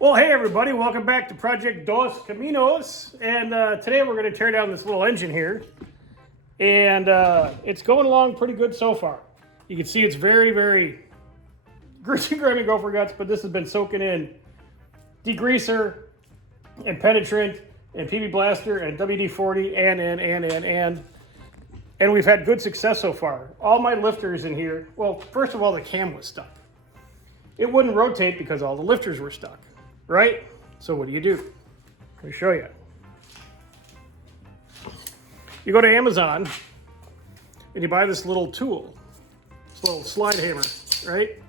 Well, hey everybody, welcome back to Project Dos Caminos. And today we're going to tear down this little engine here. And it's going along pretty good so far. You can see it's very, very greasy, grimy gopher guts, but this has been soaking in degreaser and penetrant and PB blaster and WD-40 and we've had good success so far. All my lifters in here, well, first of all, the cam was stuck. It wouldn't rotate because all the lifters were stuck. Right? So what do? Let me show you. You go to Amazon and you buy this little tool, this little slide hammer, right?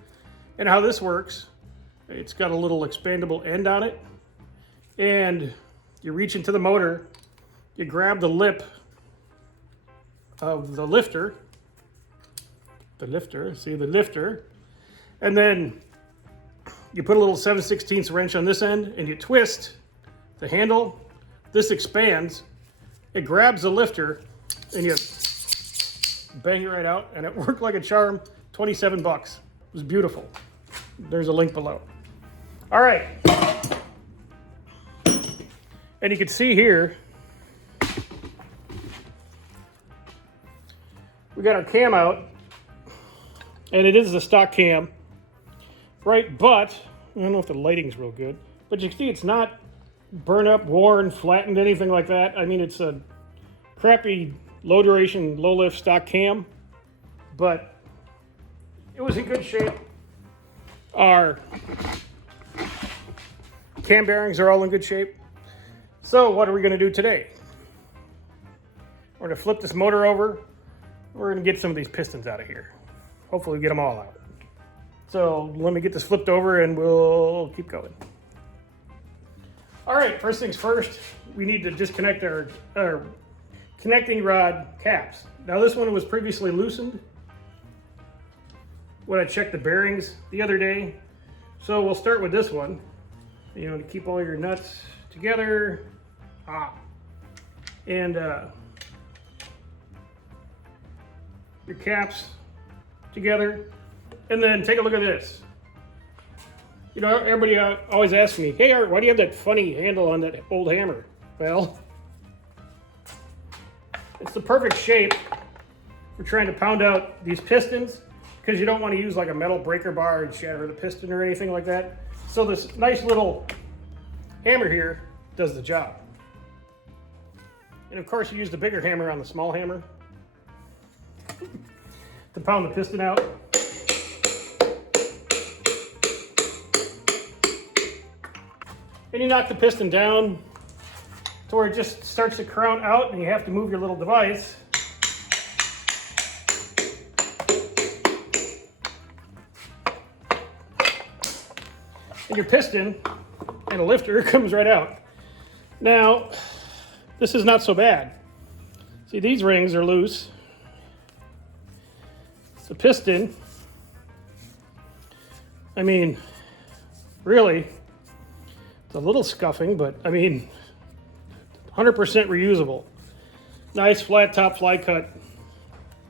And how this works, it's got a little expandable end on it, and you reach into the motor, you grab the lip of the lifter, and then you put a little 7/16 wrench on this end and you twist the handle. This expands, it grabs the lifter, and you bang it right out, and it worked like a charm. 27 bucks. It was beautiful. There's a link below. All right. And you can see here, we got our cam out, and it is the stock cam. Right, but I don't know if the lighting's real good, but you can see it's not burnt up, worn, flattened, anything like that. I mean, it's a crappy, low duration, low lift stock cam, but it was in good shape. Our cam bearings are all in good shape. So what are we going to do today? We're going to flip this motor over. We're going to get some of these pistons out of here. Hopefully we get them all out. So let me get this flipped over and we'll keep going. All right, first things first, we need to disconnect our connecting rod caps. Now this one was previously loosened when I checked the bearings the other day. So we'll start with this one, to keep all your nuts together. And your caps together. And then take a look at this. Everybody always asks me, hey Art, why do you have that funny handle on that old hammer? Well, it's the perfect shape for trying to pound out these pistons, because you don't want to use like a metal breaker bar and shatter the piston or anything like that. So this nice little hammer here does the job. And of course you use the bigger hammer on the small hammer to pound the piston out. And you knock the piston down to where it just starts to crown out, and you have to move your little device. And your piston and a lifter comes right out. Now, this is not so bad. See, these rings are loose. The piston, I mean, really, it's a little scuffing, but I mean, 100% reusable. Nice flat top fly cut,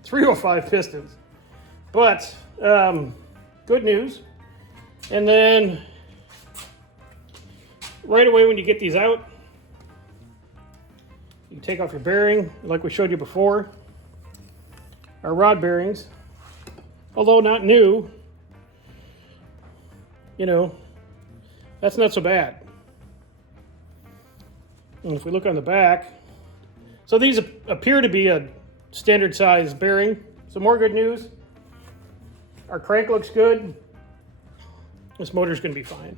305 pistons. But good news. And then right away when you get these out, you take off your bearing, like we showed you before. Our rod bearings, although not new, that's not so bad. And if we look on the back, so these appear to be a standard size bearing. So more good news. Our crank looks good. This motor's going to be fine.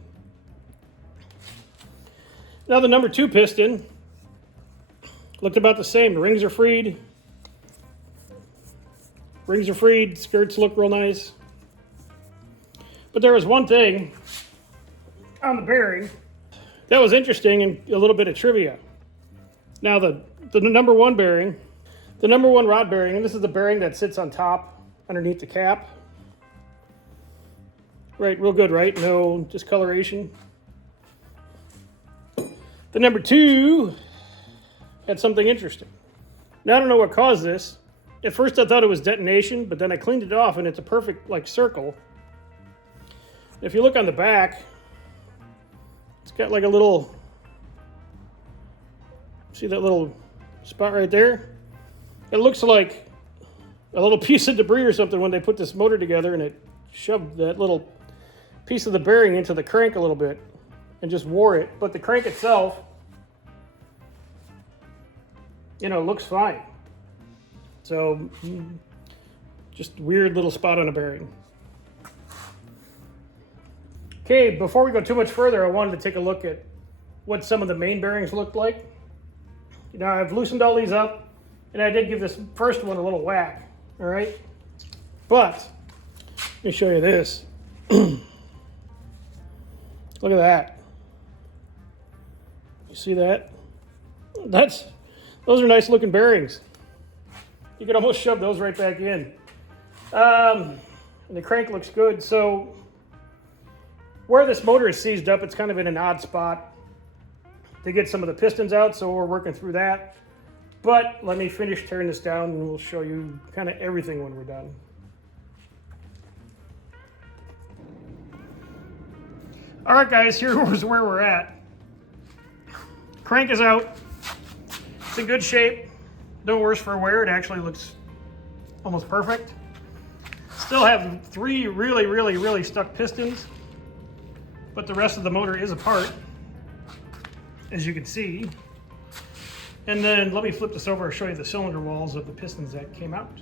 Now the number 2 piston looked about the same. The rings are freed. Skirts look real nice. But there was one thing on the bearing that was interesting, and a little bit of trivia. Now the number 1 bearing, the number 1 rod bearing, and this is the bearing that sits on top underneath the cap. Right, real good, right? No discoloration. The number 2 had something interesting. Now I don't know what caused this. At first I thought it was detonation, but then I cleaned it off and it's a perfect circle. If you look on the back, It's got like a little, see that little spot right there? It looks like a little piece of debris or something when they put this motor together, and it shoved that little piece of the bearing into the crank a little bit and just wore it. But the crank itself, you know, looks fine. So just weird little spot on a bearing. Okay, before we go too much further, I wanted to take a look at what some of the main bearings looked like. You know, I've loosened all these up, and I did give this first one a little whack, all right? But let me show you this. Look at that. You see that? Those are nice looking bearings. You could almost shove those right back in. And the crank looks good. So where this motor is seized up, it's kind of in an odd spot to get some of the pistons out, so we're working through that. But let me finish tearing this down, and we'll show you kind of everything when we're done. All right, guys, here's where we're at. Crank is out. It's in good shape. No worse for wear. It actually looks almost perfect. Still have 3 really stuck pistons, but the rest of the motor is apart, as you can see. And then let me flip this over and show you the cylinder walls of the pistons that came out.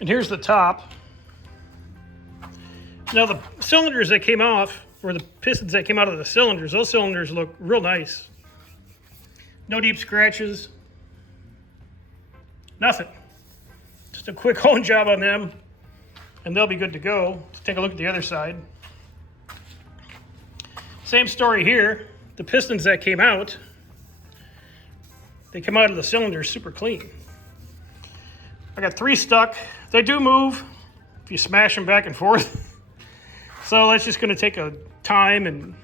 And here's the top. Now the cylinders that came off, or the pistons that came out of the cylinders, those cylinders look real nice. No deep scratches. Nothing. Just a quick hone job on them, and they'll be good to go. Let's take a look at the other side. Same story here. The pistons that came out, they come out of the cylinders super clean. I got 3 stuck. They do move if you smash them back and forth. So that's just going to take a time and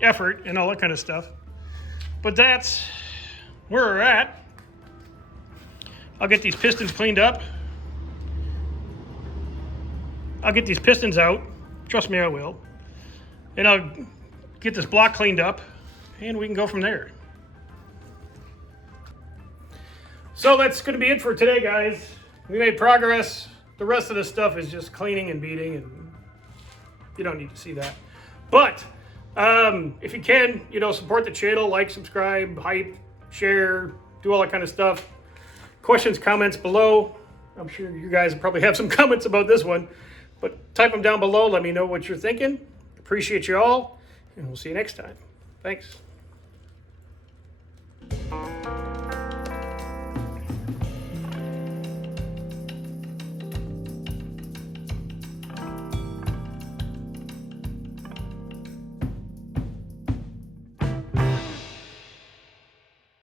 effort and all that kind of stuff. But that's where we're at. I'll get these pistons cleaned up. I'll get these pistons out. Trust me, I will. And I'll get this block cleaned up, and we can go from there. So that's going to be it for today, guys. We made progress. The rest of this stuff is just cleaning and beating, and you don't need to see that. But if you can, you know, support the channel, like, subscribe, hype, share, do all that kind of stuff. Questions, comments below. I'm sure you guys probably have some comments about this one, but type them down below. Let me know what you're thinking. Appreciate you all, and we'll see you next time. Thanks.